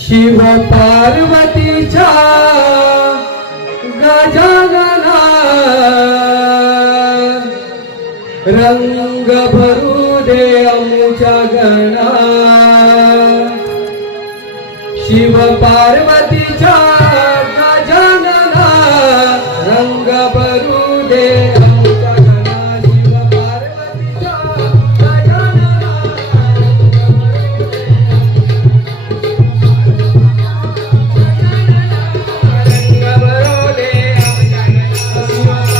शिव पार्वतीच्या गजानना रंग भरू दे आमच्या गणा शिव पार्वतीच्या गजानना रंग भरू दे आमच्या गणा शिव पार्वतीच्या गजानना रंग भरू दे आमच्या गणा शिव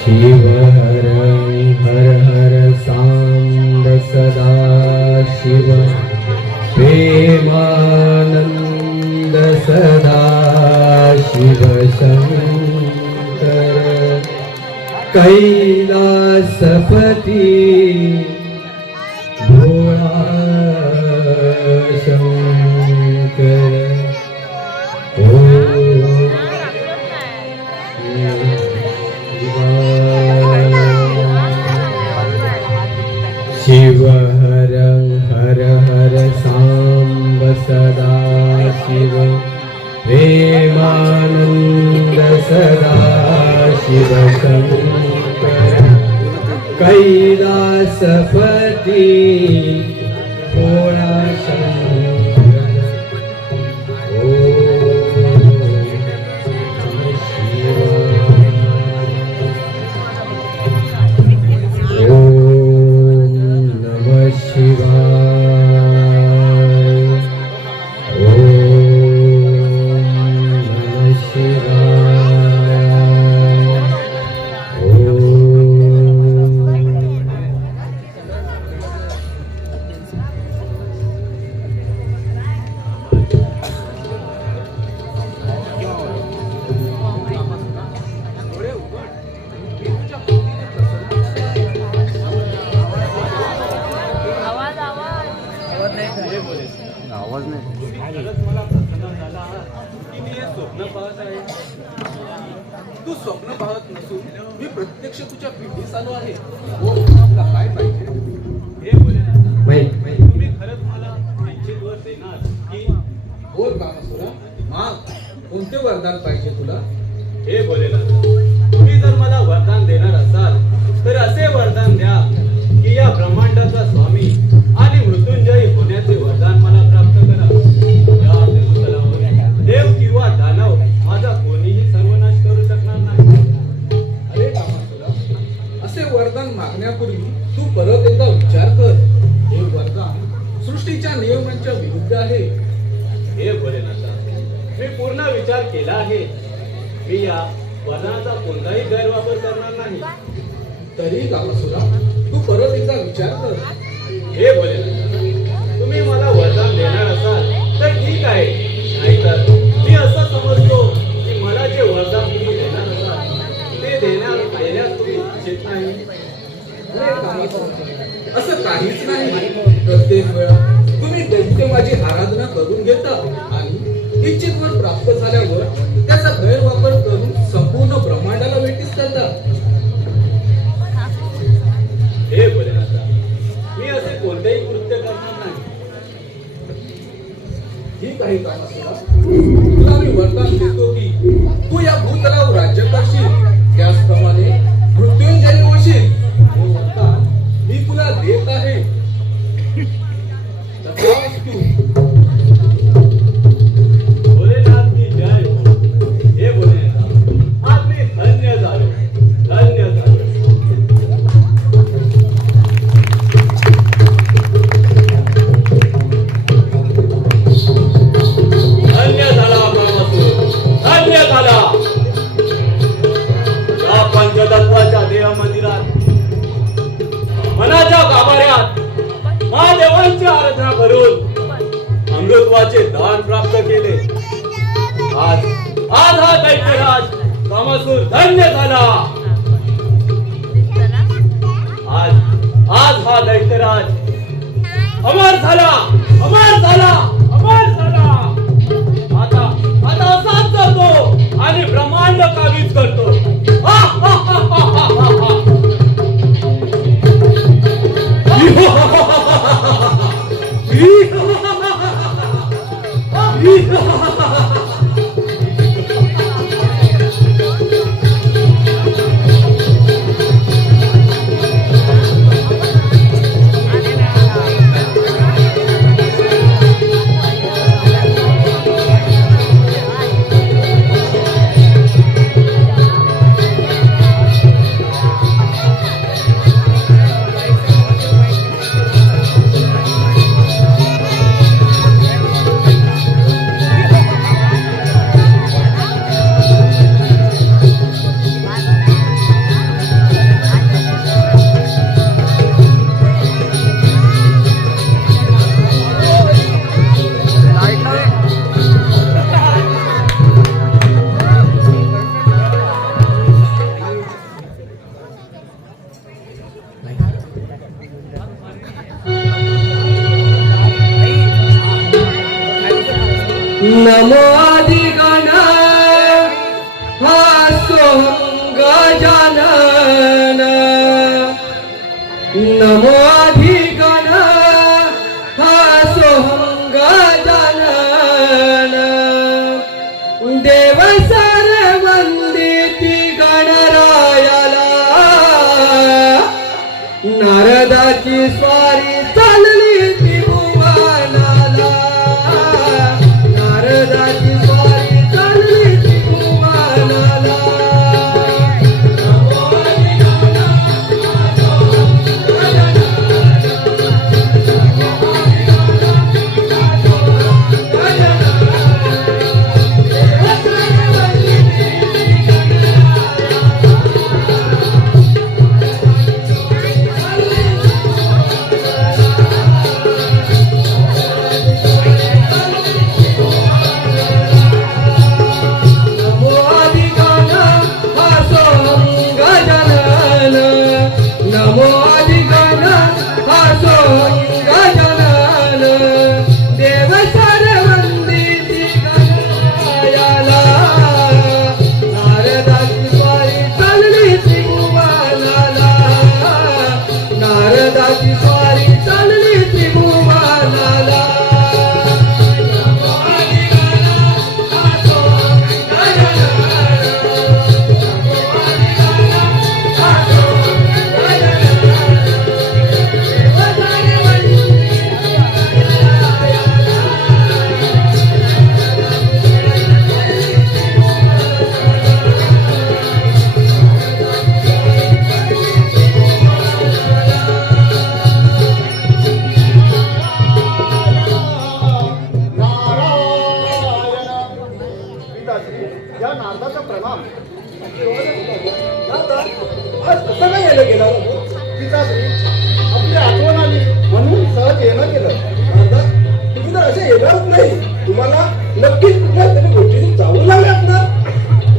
शिव हर हर हर सांब सदा शिव प्रेमानंद सदा शिव शंकर कैलासपती भोळा शंकर शिव हर हर हर सांब सदा शिव प्रेमानंद सदा शिव शंकर कैलासपती भोळा शंकर आवाज नाही. तू स्वप्न पाहत नसून मी प्रत्यक्ष तुझ्या पिढीस आलो आहे. तुला काय पाहिजे हे बोले. तुम्ही खरंच मला इच्छित वर देणार की बोल कामासुरा माग कोणते वरदान पाहिजे तुला हे बोलेला. तुम्ही जर मला वरदान देणार असाल तर असे वरदान द्या की या ब्रह्मांडाचा स्वामी आणि मृत्युंजयी होण्याचे वरदान मला प्राप्त करा. या देवतलावर देव किंवा दानव माझा कोणीही सर्वनाश करू शकणार नाही. अरे कामासुरा असे वरदान मागण्यापूर्वी तू परत एकदा विचार कर. हे वरदान सृष्टीच्या नियमांच्या विरुद्ध आहे. हे भोलेनाथा मी पूर्ण विचार केला आहे. मी या वरदानाचा कोणताही गैरवापर करणार नाही. तरी कामासुरा तू परत एकदा विचार कर. हे भोलेनाथा तुम्ही मला वरदान देणार असाल तर ठीक आहे. नाहीतर मी असं समजतो की मला जे वरदान तुम्ही देणार असाल ते देण्यास तुम्ही इच्छित नाही. असं काहीच नाही. प्रत्येक वेळा तुम्ही दैत्य माझी आराधना करून घेता आणि इच्छित वर प्राप्त झाल्यावर त्याचा गैरवापर करून संपूर्ण ब्रह्मांडाला वेठीस करता. हे भोलेनाथा मी असे कोणतेही कृत्य करणार नाही. ठीक आहे कामासुरा तुला मी वरदान देतो की तू या भूतलावर राज्य करशील. त्याचप्रमाणे मृत्युंजयी होशील. हे वरदान मी तुला देत आहे. तथास्तु. भोलेनाथ की जय हो. हे भोलेनाथ आज मी धन्य झालो. धन्य झालो. धन्य झाला कामासुर. धन्य झाला. या पंचतत्वाच्या देह मंदिरात मनाच्या गाभाऱ्यात महादेवांची आराधना करून अमृतत्वाचे दान प्राप्त केले. आज हा दैत्यराज कामासुर धन्य झाला. आज हा दैत्यराज अमर झाला. अमर झाला. अमर झाला. आता असाच जातो आणि ब्रह्मांड काबीज करतो. हा हा हा हा हा हा. नमो अधिगण हा सोहं गजानन नमो अधिगण हा सोहं गजानन देव सर वंदिती गणरायाला नारदाची स्वारी चालली त्रिभुवनाला नारदाची स्वारी चालली त्रिभुवनाला नमो अधिगण नमो अधिगण हा सोहं गजानन देव सर वंदिती गणरायाला नारदाची स्वारी चालली त्रिभुवनाला नारदाची स्वारी चालली त्रिभुवनाला नमो अधिगण हा सोहं गजानन या नारदाचा प्रणाम आज कसं काय यायला गेला पिताश्री आपली आठवण आली म्हणून सहज येणं केलं नारदा तुम्ही तर असे येणारच नाही तुम्हाला नक्कीच कुठल्या तरी गोष्टीने जाऊ लागल्यात ना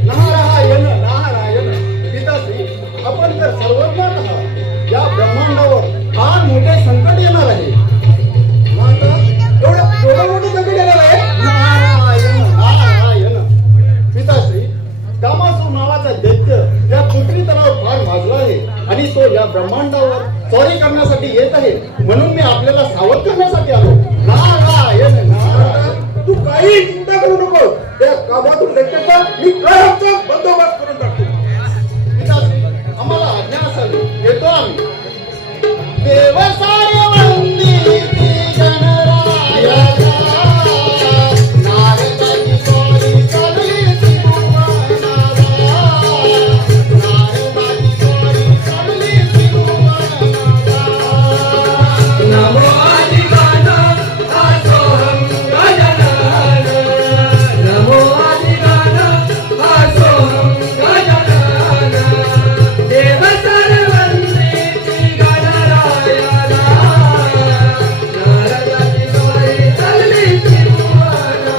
नारायण नारायण पिताश्री आपण तर सर्वज्ञ आहात या ब्रह्मांडावर फार मोठे संकट येणार आहे नारदा एवढं मोठं संकट येणार आहे नारायण नारायण पिताश्री कामासू नावाचा दैत्य या पृथ्वी तलावर फार माजला आहे आणि तो या ब्रह्मांडावर चोरी करण्यासाठी येत आहे म्हणून मी आपल्याला सावध करण्यासाठी आलो नारायण नारायण तू काही चिंता करू नको त्या कामातून दैत्याचा मी कायमचा बंदोबस्त करून टाकतो पिताश्री आम्हाला आज्ञा असावी येतो आम्ही देव सारे वंदिती गणरायाला नारदाची स्वारी चालली नमो अधिगण हा सोहं गजानन नमो अधिगण हा सोहं गजानन देव सर वंदिती गणरायाला नारदाची स्वारी चालली त्रिभुवनाला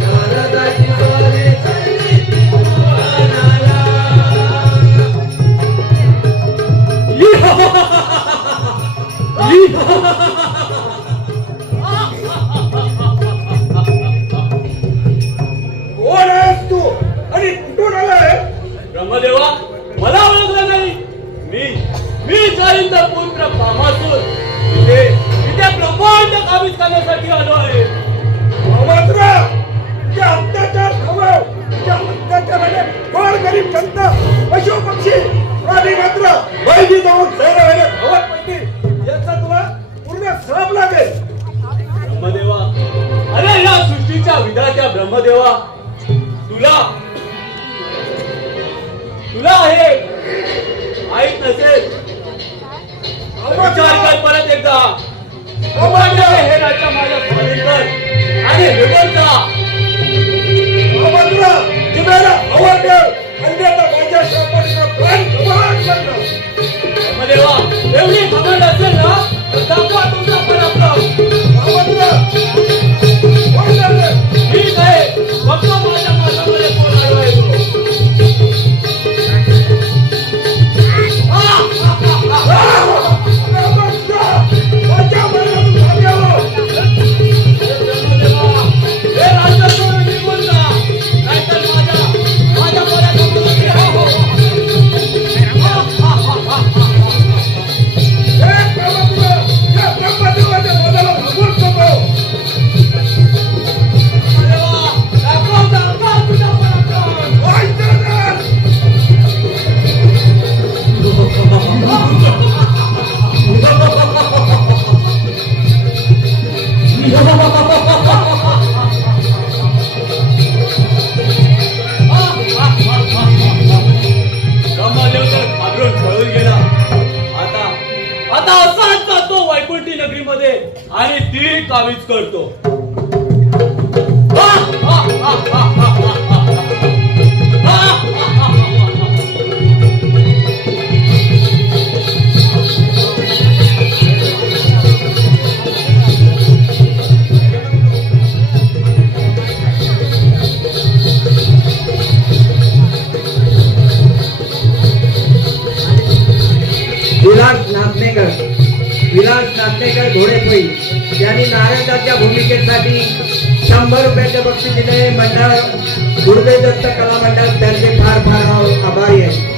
नारदाची स्वारी चालली त्रिभुवनाला कोण आहेस तू आणि कुठून आलाय ब्रह्मदेवा मला ओळखलं नाही मी जाईंचा पुत्र कामासूर इथे ब्रह्मांड काबीज करण्यासाठी आलो आहे मात्र तुझ्या अत्याचार खबर तुझ्या अत्याचाराने फार गरीब जनता पशु पक्षी प्राणी मात्र वैदी जाऊन सैन्य व्हायला धावत पडतील याचा तुला पूर्ण श्रम लागेल ब्रह्मदेवा अरे या सृष्टीच्या विधात्या ब्रह्मदेवा तुला हे माहित नसेल विचार कर परत एकदा हे राज्य माझ्या स्वाधीनकर आणि हेमंता जिमेला आवडलं अन्यथा माझ्या शापाचा प्राण गमावून टाकला. ब्रह्मदेवा एवढी घमंड असेल ना तर दाखवा तुमचा पराक्रम ठीक आहे बघतो माझ्या माथ्यामध्ये कोण आडवाय ब्रह्मदेव तर घाबरून पळून गेला. आता आता असाच जातो वैकुंठी नगरीमध्ये आणि ती काबीज करतो. विलास नागनेकर घोडेपोई यांनी नारायणाच्या भूमिकेसाठी 100 रुपयाचे बक्षीस दिले. मंडळ गुरुदेव दत्त कला मंडळ त्यांचे फार फार आभारी आहे.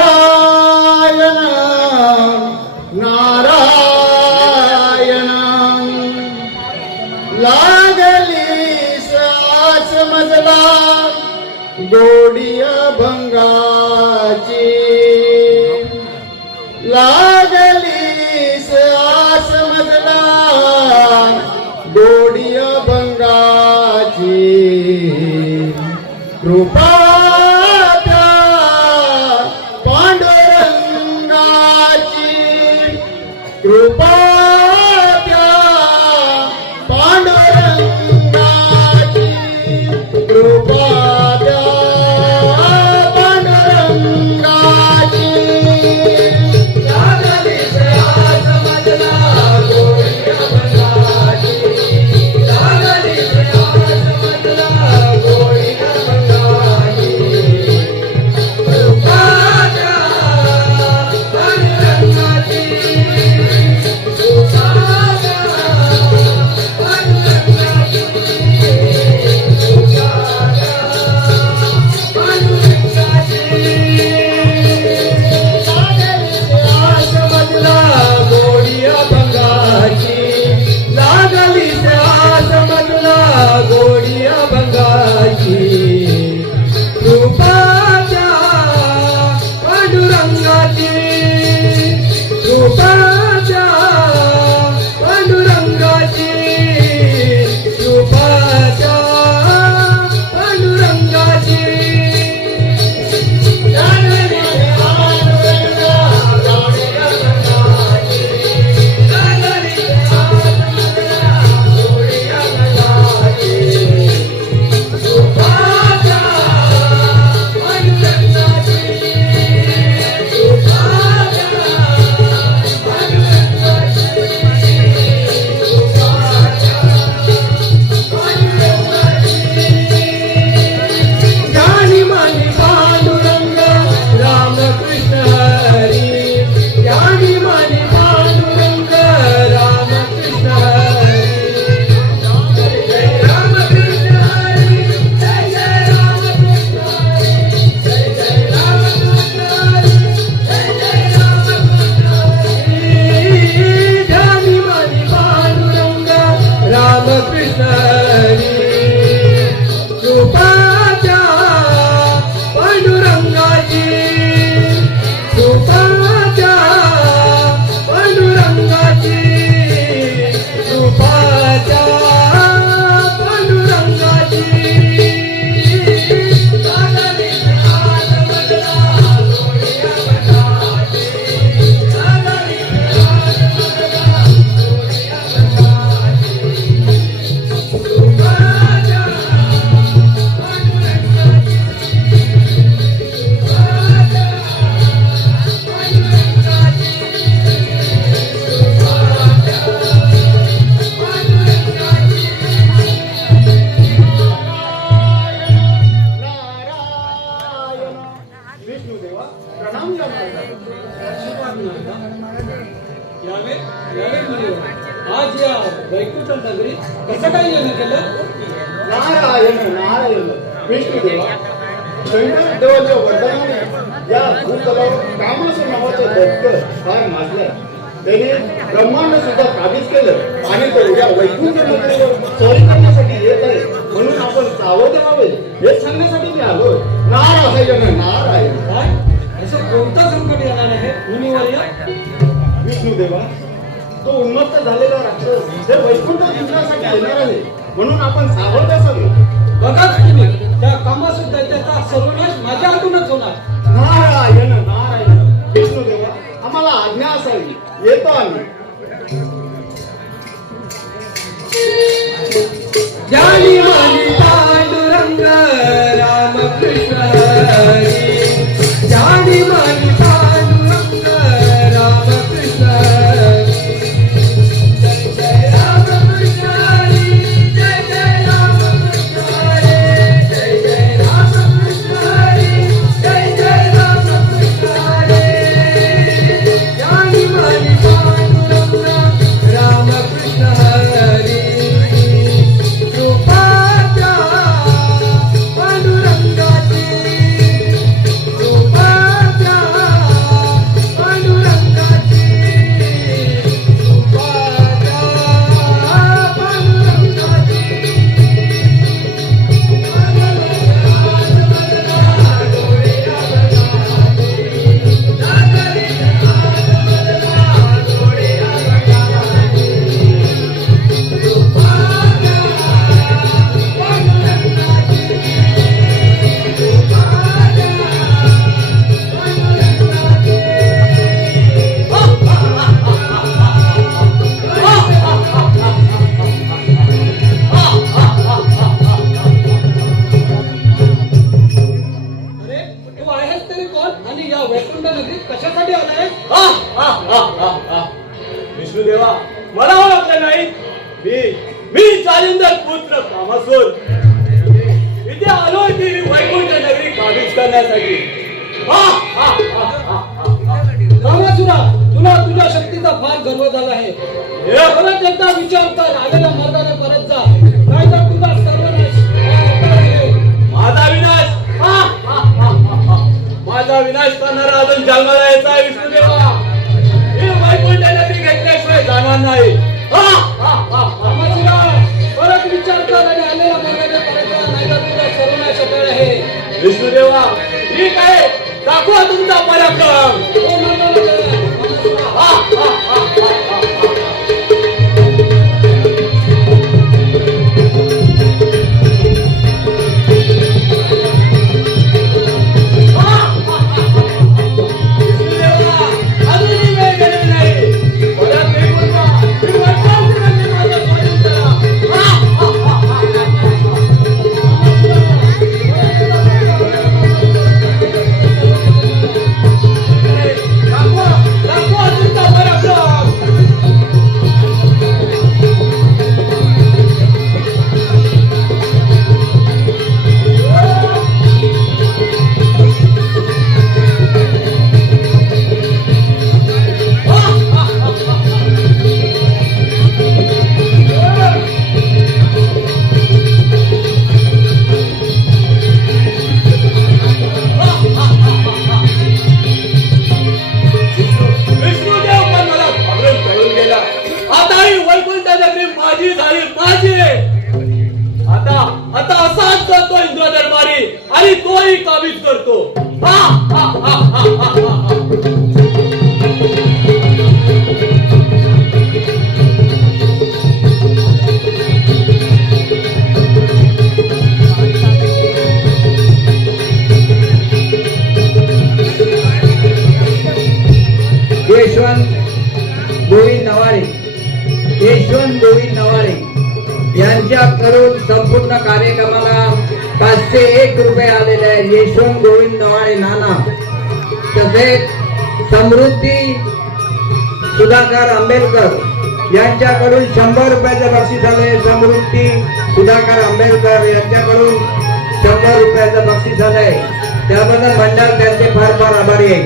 नारायण नारायण लागली सास मजला गोडिया भंगाची लागली सास मजला गोडिया भंगाची कृपा कृपा त्या पांडुरंगाची कृपा त्या पांडुरंगाची लागली सास मजला गोडिया भंगाची लागली सास मजला गोडिया भंगाची काय येणं केलं? नारायण नारायण विष्णुदेवा शंकर देवाच्या वरदानाने या भूतलावर कामाचं नावाचं दैत्य फार माजलं. त्याने ब्रह्मांड सुद्धा काबीज केलं आणि तो या वैकुंठ नगरीवर चोरी करण्यासाठी येत आहे. म्हणून आपण सावध राहावे हे सांगण्यासाठी मी आलो. नारायण नारायण. काय असं कोणतं संकट येणार आहे मुनिवर्य? विष्णुदेवा तो उन्मत्त झालेला राक्षस हे वैकुंठ जिंकण्यासाठी येणार आहे. म्हणून आपण सावध असावे. बघाच तुम्ही त्या कामासुद्धा त्याचा सर्वनाश माझ्या हातूनच होणार. नारायण नारायण. विष्णुदेवा आम्हाला आज्ञा असावी. येतो आम्ही. ज्ञानी मानी पांडुरंग रामकृष्ण हरी. ज्ञानी मानी पांडुरंग रामकृष्ण हरी. जय जय रामकृष्ण हरी. जय जय रामकृष्ण हरी. जय जय रामकृष्ण हरी. जय जय रामकृष्ण हरी. ज्ञानी मानी पांडुरंग रामकृष्ण हरी. कृपाच्या पांडुरंगाची. कृपाच्या पांडुरंगाची. कृपाच्या पांडुरंगाची. अरे तू आहेस तरी कोण आणि या वैकुंठ नगरीत कशासाठी आलाय? विष्णुदेवा मला ओळखलं नाही. मी जालिंदर पुत्र कामासूर इथे आलो की वैकुंठ नगरी काबीज करण्यासाठी. कामासुरा तुला तुझ्या शक्तीचा फार गर्व झाला आहे. परत एकदा विचार कर. आलेल्या मार्गाने परत जा. नाहीतर तुझा सर्वनाश आहे. माझा विनाश करणारा अजून जन्माला यायचा आहे विष्णुदेवा. मी वैकुंठ नगरी घेतल्याशिवाय जाणार नाही. कामासुरा परत विचार कर आणि आलेल्या मार्गाने परत जा. नाहीतर तुझा सर्वनाश आहे. विष्णुदेवा मी काय दाखवा तुमचा पराक्रम. हो म्हणलं कामासुरा. अजूनही वेळ गेलेला नाही. परत निघून जा. मी वैकुंठ नगरी माझ्या स्वाधीन करा. दाखवा तुमचा पराक्रम. विष्णुदेव पण मला घाबरून पळून गेला. आता ही वैकुंठ नगरी माझी झाली माझी. आता असाच करतो इंद्र दरबारी आणि तोही काबीज करतो. यशवंत गोविंद नवाळे यांच्याकडून संपूर्ण कार्यक्रमाला 501 रुपये आलेले आहेत. यशवंत गोविंद नवाळे नाना, तसेच समृद्धी सुधाकर आंबेडकर यांच्याकडून 100 रुपयाचे बक्षीस आले. समृद्धी सुधाकर आंबेडकर यांच्याकडून 100 रुपयाचं बक्षीस आलंय. त्याबद्दल मंडळ त्यांचे फार फार आभारी आहे.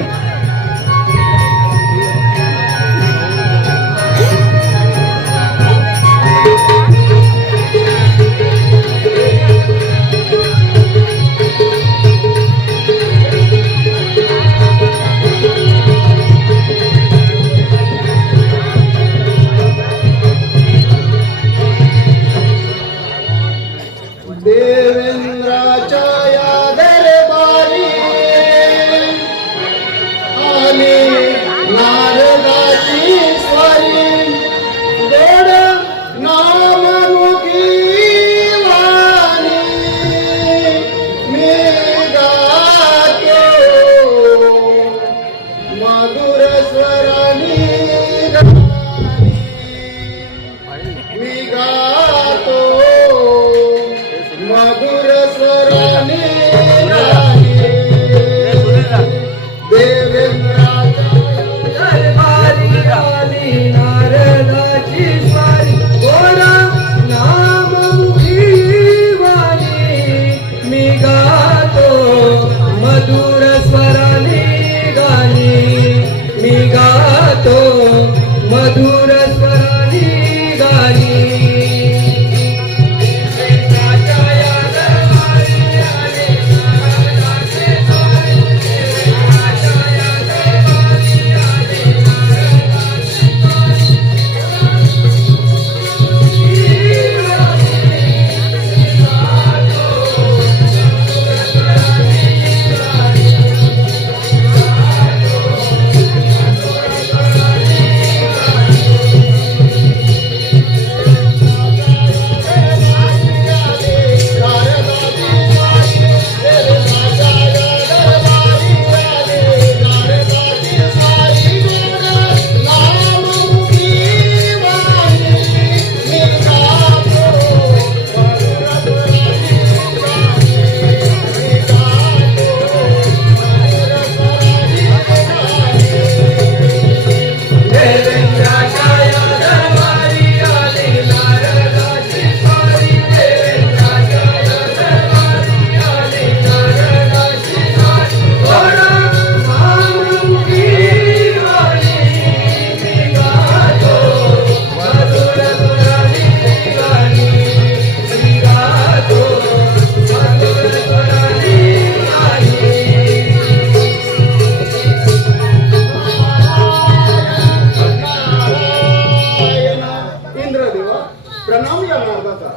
मधुर स्वराने गाणे. देवेंद्राच्या दरबारी आली नारदाची स्वारी गोडा नाममुखी वाणी मी गातो मधुर स्वराने गाणी मी गातो मधुर स्वराने गाणी. इंद्रदेवा प्रणाम या नारदाचा.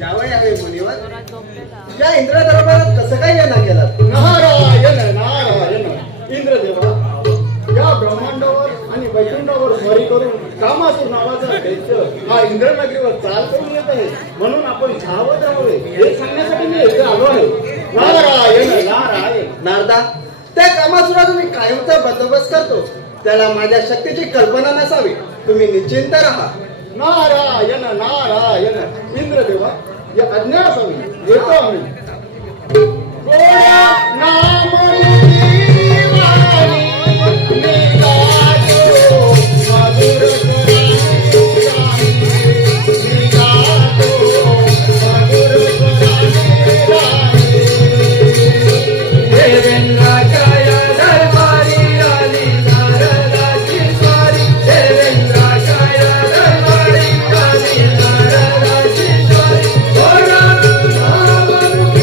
यावेळी आहे मुनिवर या इंद्र दरबारात कसं काय येणं केलात? नारायण नारायण. इंद्रदेवा या ब्रह्मांडावर आणि वैकुंठावर स्वारी करून कामासूर नावाचा दैत्य हा इंद्रनगरीवर चाल करून येत आहे, म्हणून आपण सावध राहावे हे सांगण्यासाठी मी इथे आलो आहे. नारायण नारायण. नारदा, त्या कामासुराचा मी कायमचा बंदोबस्त करतो. त्याला माझ्या शक्तीची कल्पना नसावी. तुम्ही निश्चिंत राहा. नारायण नारायण. इंद्रदेवा या आज्ञा असावी. येतो आम्ही. गोडा नाममुखी वाणी मी गातो मधुर स्वराने गाणी. मी गातो मधुर स्वराने गाणी. देवेंद्राच्या या दरबारी आली नारदाची स्वारी देवेंद्राच्या या दरबारी आली नारदाची स्वारी गोडा नाममुखी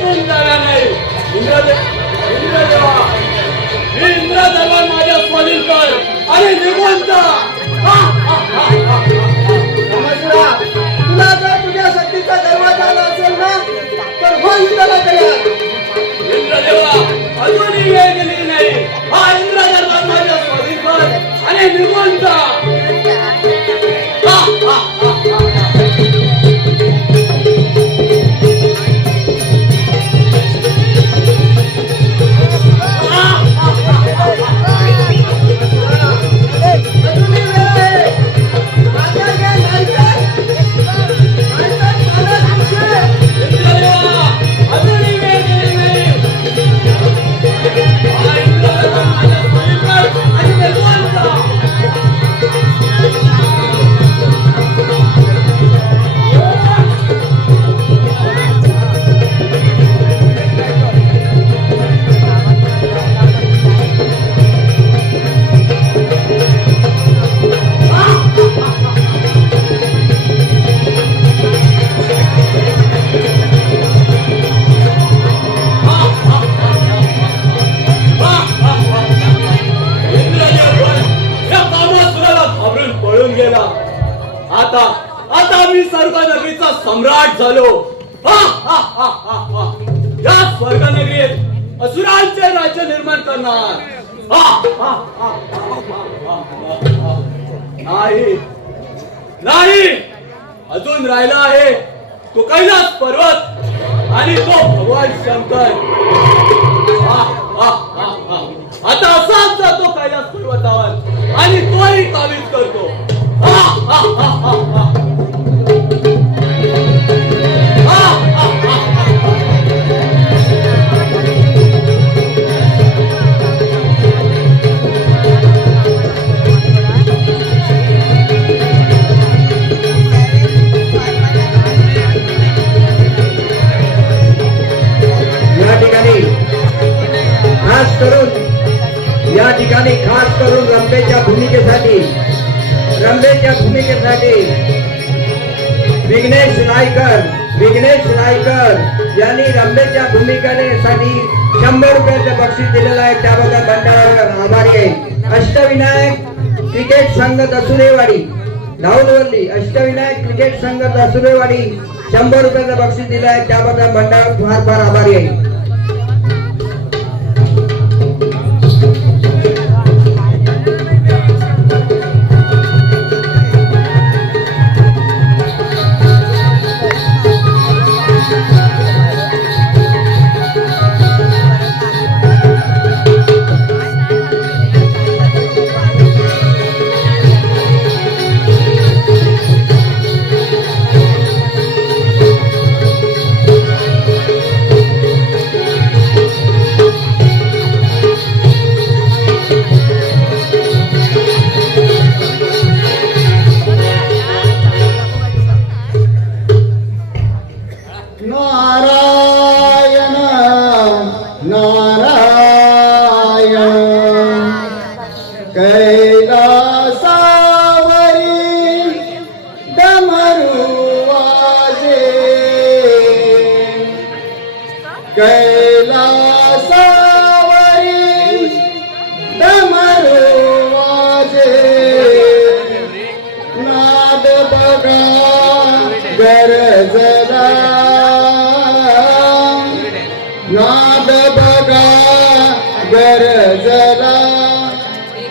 इथून जाणार नाही. इंद्रदेवा, मी इंद्रदेवा माझ्या स्वाधीन कर आणि निघून जा. कामासुरा, तुला जर तुझ्या शक्तीचा गर्व झाला असेल ना तर हो युद्धाला तयार. इंद्रदेवा, अजूनही वेळ गेलेली नाही. हा इंद्रदेवा माझ्या स्वाधीन कर आणि निघून जा. अजूनही वेळ आहे. आता घे, नाहीतर मला तुझे. इंद्रदेवा, अजूनही वेळ गेलेली नाही. हा इंद्रदेवा माझ्या स्वाधीन कर आणि निघून जा. आता मी स्वर्ग नगरीचा सम्राट झालो. या स्वर्ग नगरीत असुरांचे राज्य निर्माण करणार. नाही नाही, अजून राहिला आहे तो कैलास पर्वत आणि तो भगवान शंकर. आता असाच जातो कैलास पर्वतावर आणि तोही काबीज करतो. या ठिकाणी खास करून रंभेच्या भूमिकेसाठी विघ्नेश नायकर यांनी रंभेच्या भूमिकेसाठी 100 रुपयाचं बक्षीस दिलेलं आहे. त्याबद्दल मंडळावर आभारी आहे. अष्टविनायक क्रिकेट संघ दसुरेवाडी धावलवल्ली अष्टविनायक क्रिकेट संघ दसुरेवाडी 100 रुपयाचं बक्षीस दिलं आहे. त्याबद्दल मंडळावर फार फार आभारी आहे. गरजला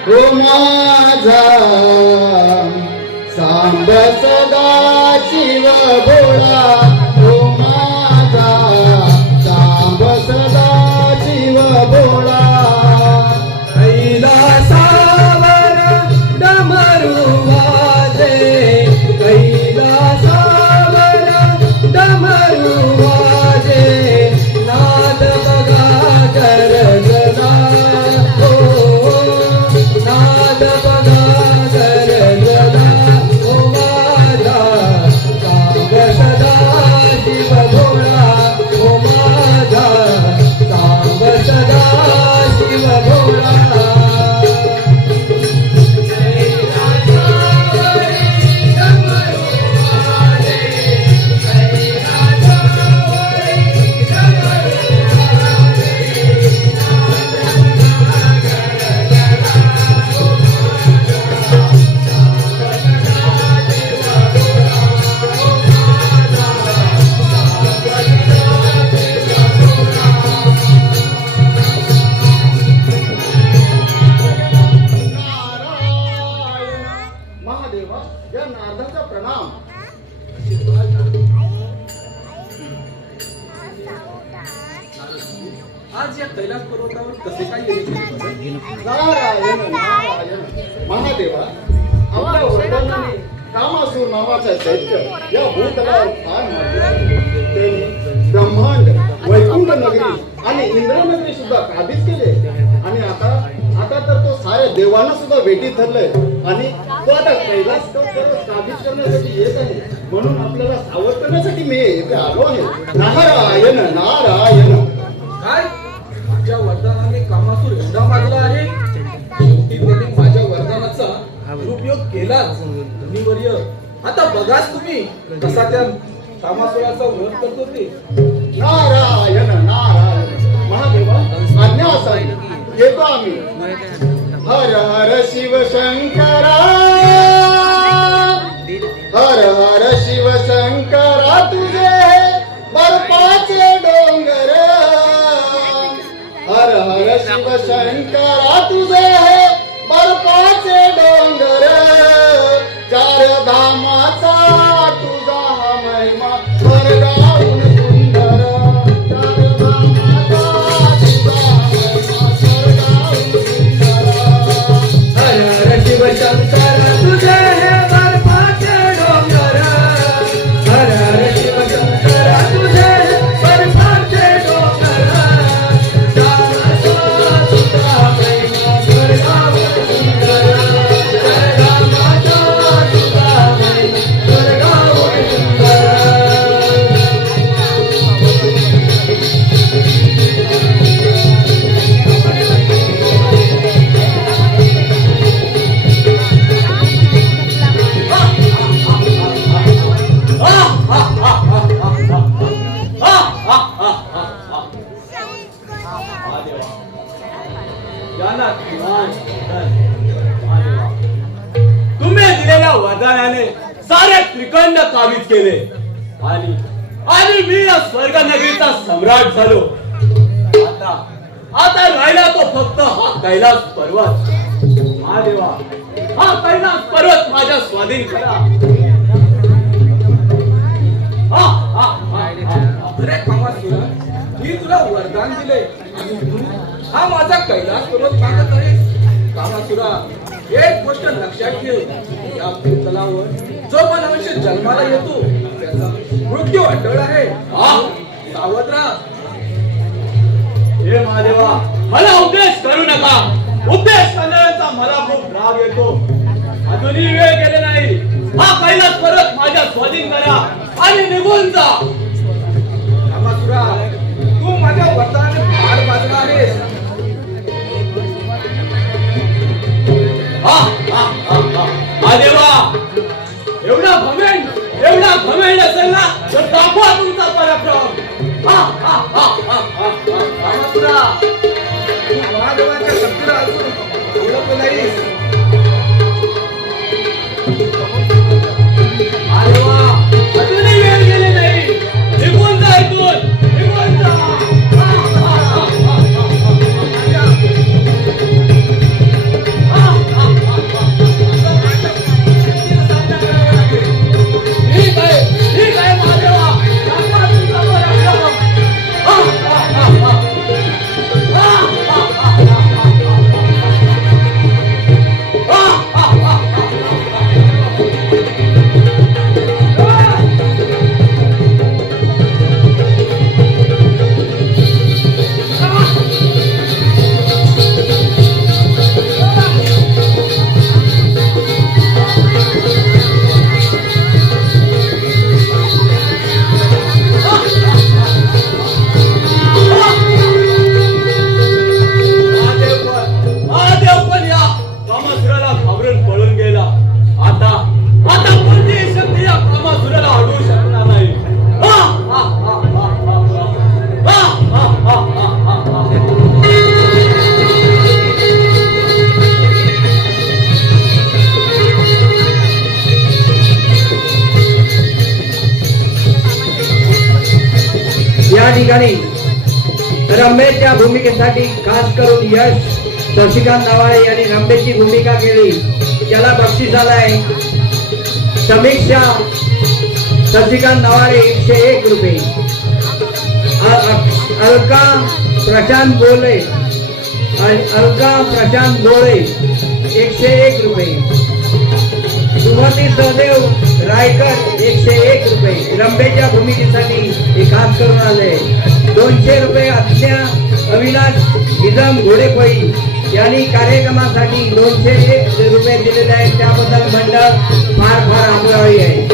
हो माझा सांब सदा शिव भोळा हो माझा सांब सदा शिव भोळा कैलासावर डमरू वाजे कैलासावर डमरू वाजे नाद बघा गरजला हो नाद बघा गरजला हो माझा सांब सदा शिव भोळा हो माझा सांब सदा शिव भोळा कैलास पर्वतावर कसे काय येणे नारायण नारायण महादेवा आपल्या वडिलांनी कामासूर नावाचा दैत्य या भूतलावर फार मारले. त्यांनी ब्रह्मांड वैकुंठ नगरी आणि इंद्रनगरी सुद्धा काबीज केले आणि आता तर तो साऱ्या देवांना सुद्धा वेठी धरलाय आणि तो आता कैलास सर्व काबीज करण्यासाठी येत आहे. म्हणून आपल्याला सावध करण्यासाठी मी येथे आलो आहे. नारायण नारायण. काय माझ्या वरदानाने कामासूर एवढा माजला आहे. शेवटी त्याने माझ्या वरदानाचा दुरुपयोग केला. मुनिवर्य आता बघाच तुम्ही कसा त्या कामासुराचा वध करतो ते. नारायण नारायण. महादेवा आज्ञा असावी येतो आम्ही. हर हर शिव शंकरा हर हर शिव शंकरा तुझे बर्फाचे डोंगर. हर हर शिव शंकरा तुझे बर्फाचे डोंगर. चार धामाचा तुझा महिमा स्वर्गाहून सुंदर. चार धामाचा तुझा महिमा स्वर्गाहून सुंदर. हर हर शिव शंकर तुझे हे बर्फाचे डोंगर. हर हर शिव शंकर तुझे बर्फाचे डोंगर. रामाचा तुझा महिमा स्वर्गाहून सुंदर. रामाचा तुझा महिमा स्वर्गाहून सुंदर. तुम्ही दिलेल्या वरदानाने सारे त्रिखंड काबीज केले आणि मी या स्वर्ग नगरीचा सम्राट झालो. आता राहिला तो फक्त हा कैलास पर्वत. महादेवा हा कैलास पर्वत माझ्या स्वाधीन करा. अरे कामासुरा मी तुला वरदान दिले आणि तू हा माझा कैलास पर्वत मागत आहे. कामासुरा एक गोष्ट लक्षात ठेव. या भूतलावर जो मनुष्य जन्माला येतो त्याचा मृत्यू अटळ आहे. सावध राहा. हे महादेवा मला उपदेश करू नका. उपदेश करणाऱ्यांचा मला खूप राग येतो. अजूनही वेळ गेले नाही. हा कैलास पर्वत माझ्या स्वाधीन करा आणि निघून जा. कामासुरा तू माझ्या वरदानाने फार बाजला आहेस. महादेवा एवढा घमेंड असेल ना तर दाखवा तुमचा पराक्रम. कामासुरा तू महादेवाच्या शक्तीला अजून ओळखलं नाहीस. महादेवा अजूनही वेळ गेले नाही. निघून जा इथून. निघून जा. ठीक आहे महादेवा दाखवा तुमचा पराक्रम. या ठिकाणी रंभेच्या भूमिकेसाठी खास करून यश शशिकांत नावाळे यांनी रंभेची भूमिका केली. त्याला बक्षीस आलाय समीक्षा शशिकांत नावाळे 101 रुपये. अलका प्रशांत बोले आणि अलका प्रशांत गोळे 101 रुपये. सुमती सहदेव रायकर 101 रुपये. रंभेच्या भूमिकेसाठी हे खास करून आले. 200 रुपये आज्ञा अविनाश निजाम घोडेपळी यांनी कार्यक्रमासाठी 200 रुपये दिलेले आहेत. त्याबद्दल मंडळ फार फार आभारी आहे.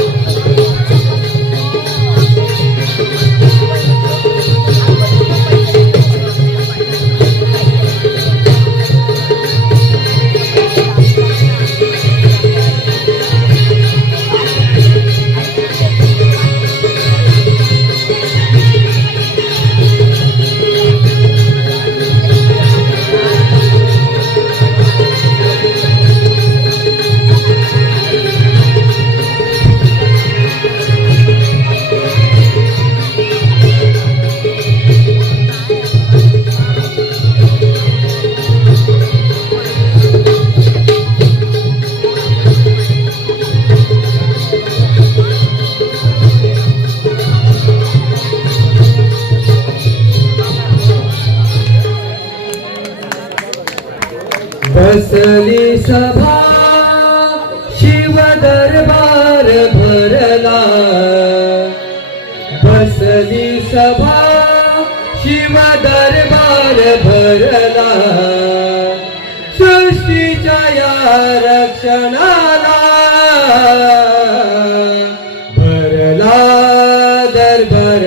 बसली सभा शिव दरबार भरला. बसली सभा शिव दरबार भरला. सृष्टीच्या या रक्षणाला भरला दरबार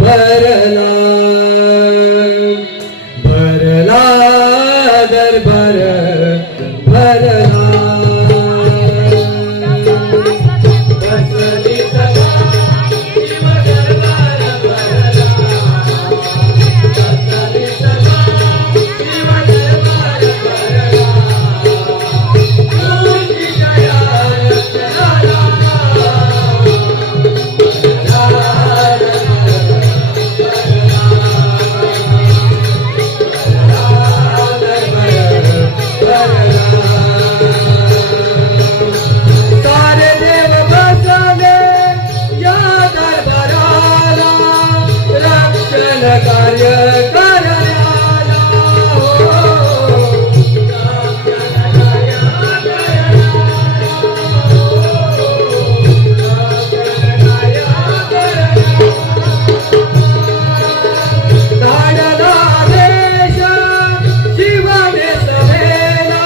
भरला. भरला दरबार भरला. बसली सभा शिव दरबार भरला. बसली सभा शिव दरबार भरला. सृष्टीच्या या रक्षणाला सारे देव बसले या दरबाराला. रक्षण कार्य करण्याला हो. धाडला देश शिवाने सभेला.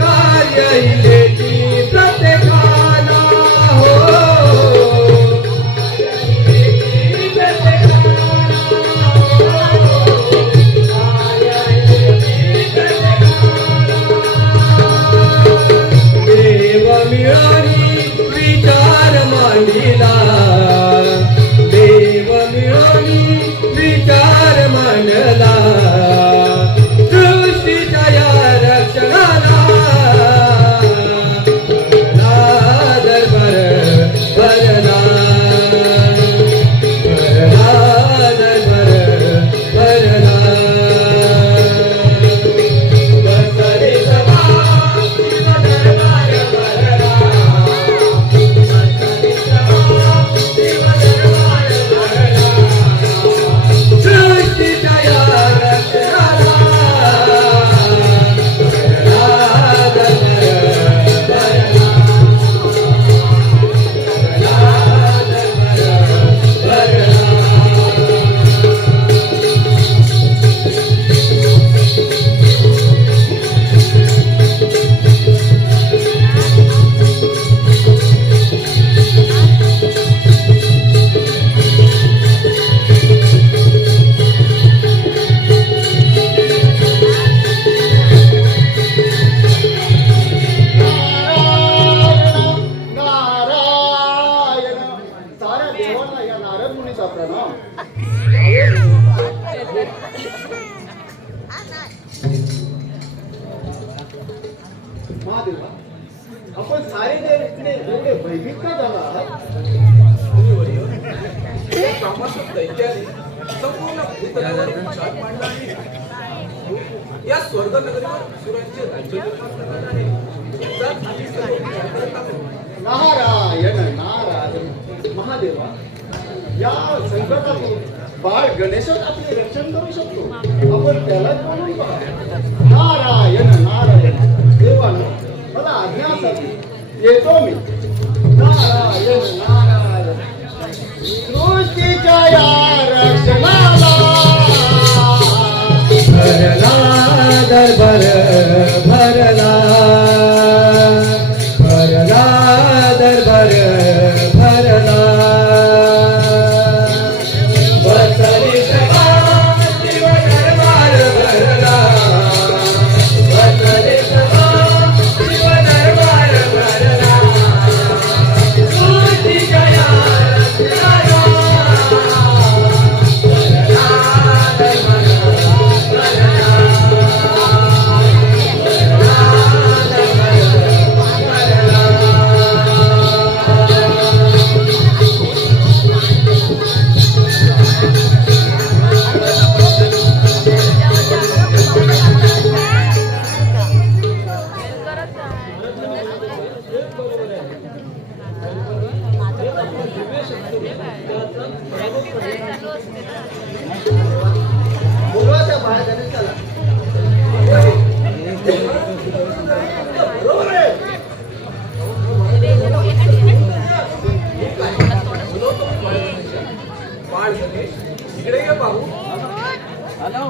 कार्य इलेची प्रत्येकाला हो. देव मिळाली विचार मांडिला. देव मिळाली विचार मांडला. सृष्टीच्या या रक्षणाला भरला दरबार भरला. भरला दरबार भरला. बसली सभा शिव दरबार भरला. बसली सभा शिव दरबार भरला. सृष्टीच्या या रक्षणाला भरला दरबार भरला. नारायण. साऱ्या देवांना या नारद मुनीचा प्रणाम. महादेवा, आपण सारे देव इकडे एवढे भयभीत का झाला आहात? या कामाचं दैत्याने संपूर्ण भूतलावर छाप मांडला आहे. या स्वर्ग नगरीवर असुरांचे राज्य निर्माण करणार आहे. त्याच आम्ही सर्व विचार करत आहोत. नारायण नारायण. महादेवा, या संकटातून बाळ गणेशच आपले रक्षण करू शकतो. आपण त्यालाच मानून पहा. नारायण नारायण. देवानं मला आज्ञा असावी, येतो मी. नारायण नारायण. सृष्टीच्या या रक्षणाला भरला दरबार भरला, भरला दरबार भरला. बसली सभा शिव दरबार भरला, बसली सभा शिव दरबार भरला. सृष्टीच्या या रक्षणाला भरला दरबार बोलवा त्या बाळ गणेशाला. बरोबर आहे. बाळ गणेश, इकडे ये बाबू. आलो.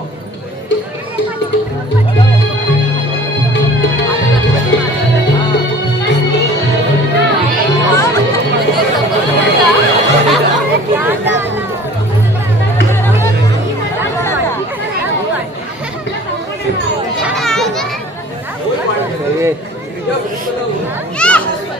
या पुस्तकावर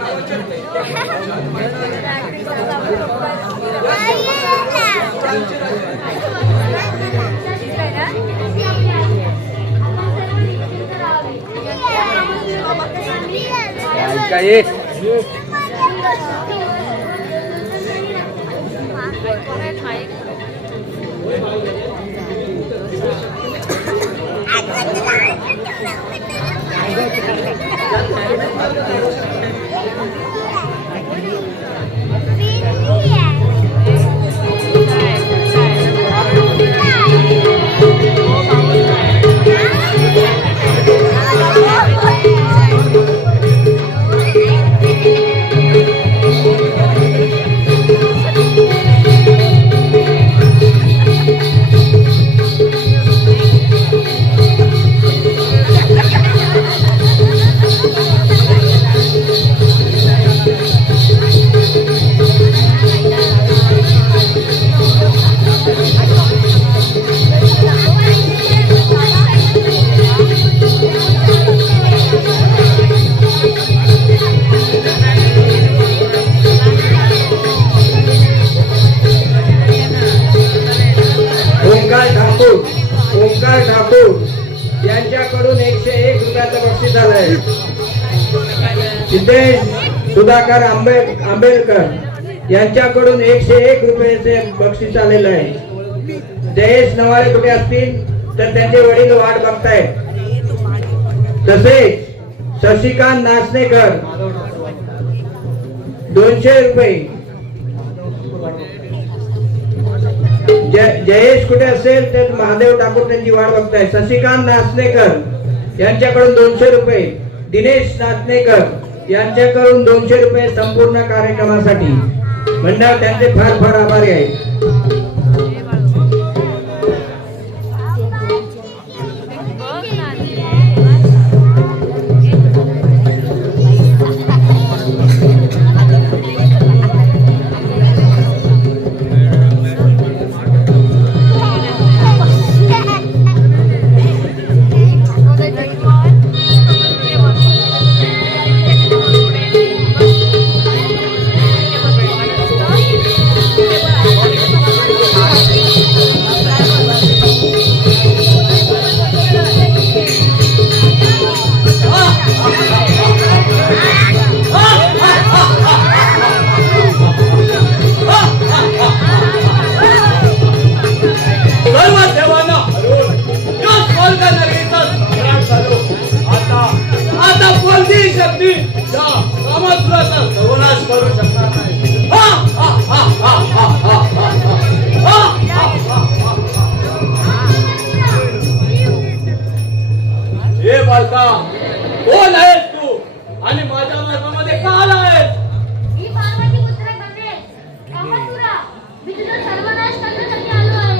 काय ओंकार ठाकूर यांच्याकडून 101 रुपयाचं बक्षीस झालंय. सिद्धेश सुधाकर आंबेडकर यांच्याकडून 101 रुपयाचे बक्षीस आलेलं आहे. जयेश नवाळे कुठे असतील तर त्यांचे वडील वाट बघतायत. तसेच शशिकांत नाचनेकर 200 रुपये. जयेश कुठे असेल तर महादेव ठाकूर त्यांची वाट बघताय. शशिकांत नाचनेकर यांच्याकडून 200 रुपये. दिनेश नाचनेकर यांच्याकडून 200 रुपये संपूर्ण कार्यक्रमासाठी. मंडळ त्यांचे फार फार आभारी आहे. सर्वनाश करू शकणार नाही. बालका, कोण आहेस तू आणि माझ्या मार्गामध्ये का आला आहेस? मी पार्वती पुत्र गणेश, कामासुरा. मी तुझा सर्वनाश करण्यासाठी आलो आहे.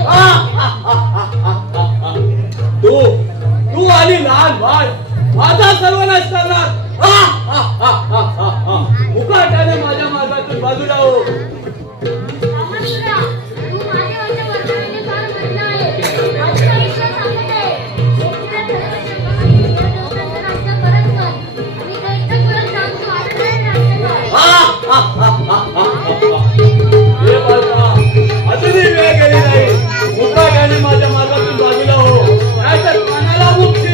तू आणि लहान बाळ माझा सर्वनाश करणार? मुकाट्याने माझ्या मार्गातून बाजूला हो. कामासुरा, तू महादेवाच्या वरदानाने फार म्हणला आहे. माझ्या आयुष्यात सांगत आहे. तुझ्या धर्मचक्रामध्ये या दोघांचं राज्य परत कर. मी दैत्य परत सांगतो, आठवड्याने राज्य कर. हे बालका, अजूनही वेळ गेली नाही. मुकाट्याने माझ्या मार्गातून बाजूला हो, नाहीतर कानाला मुकशील.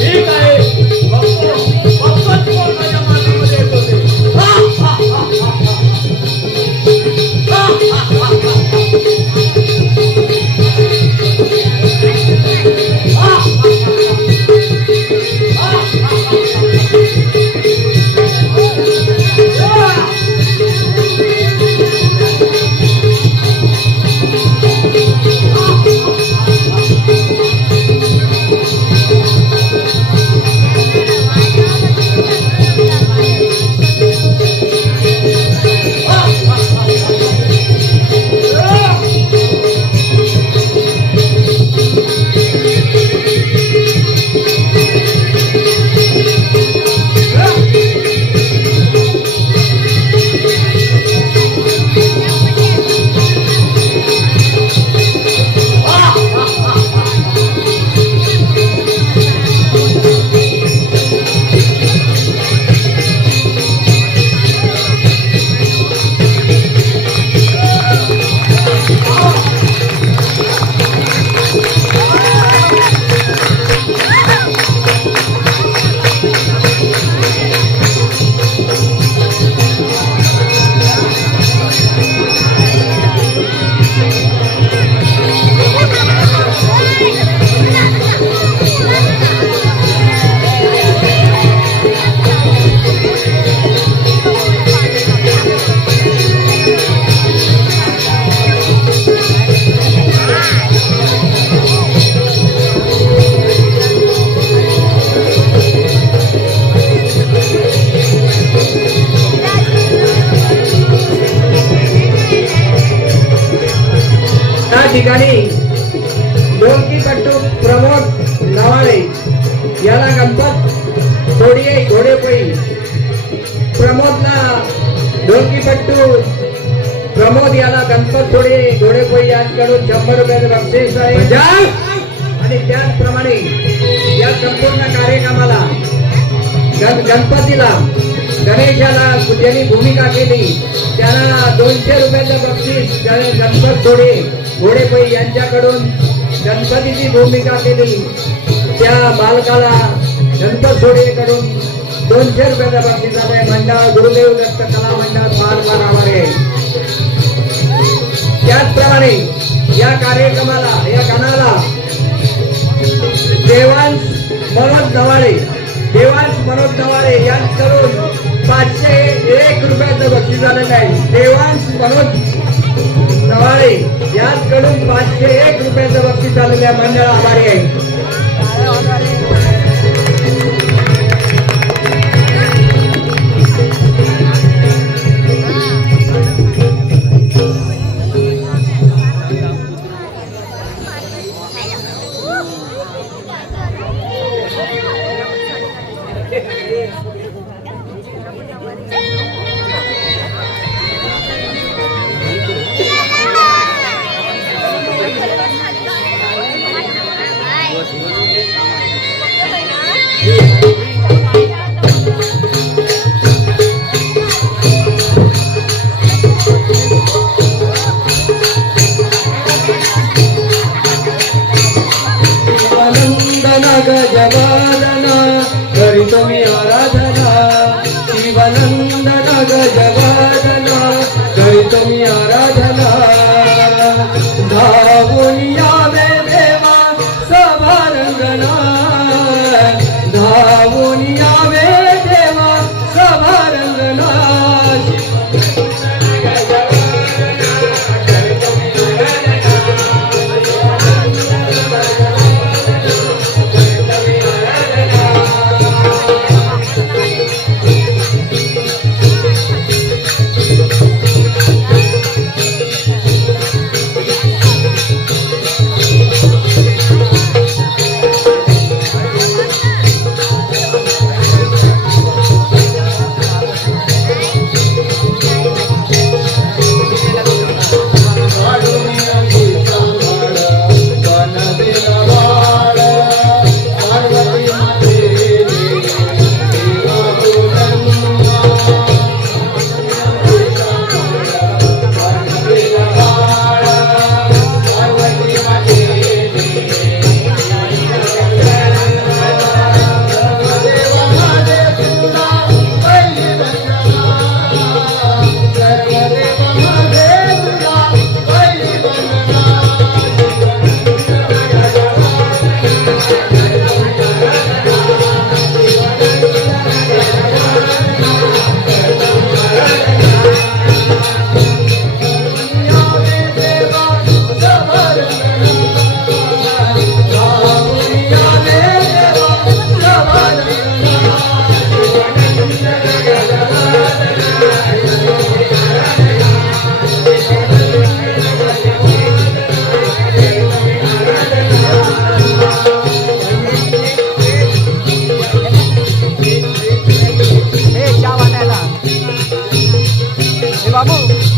ठीक आहे, बघतोच कोण माझ्या मार्गामध्ये येत होते. त्या ठिकाणी ढोलकीपट्टू प्रमोद नवाळे याला गणपत सोडिये घोडेपळी. प्रमोदला ढोलकीपट्टू प्रमोद याला गणपत सोडिये घोडेपळी यांच्याकडून 100 रुपयाचं बक्षीस आहे. आणि त्याचप्रमाणे या संपूर्ण कार्यक्रमाला गणपतीला गणेशाला ज्यांनी भूमिका केली त्यांना 200 रुपयाचं बक्षीस गणपत सोडे घोडेपळी यांच्याकडून गणपतीची भूमिका केली त्या बालकाला गणपत सोडेकडून 200 रुपयाचं बक्षीस आहे. मंडळ गुरुदेव दत्त कला मंडळ फार फार आभारी आहे. त्याचप्रमाणे या कार्यक्रमाला या गाण्याला देवांश मनोज नवाळे यांच्याकडून 501 रुपयाचं बक्षीस झालेलं आहे. देवांश मनोज नवाळे यांच्याकडून 501 रुपयाचं बक्षीस झालेलं आहे. मंडळ आभारी आहे. रामू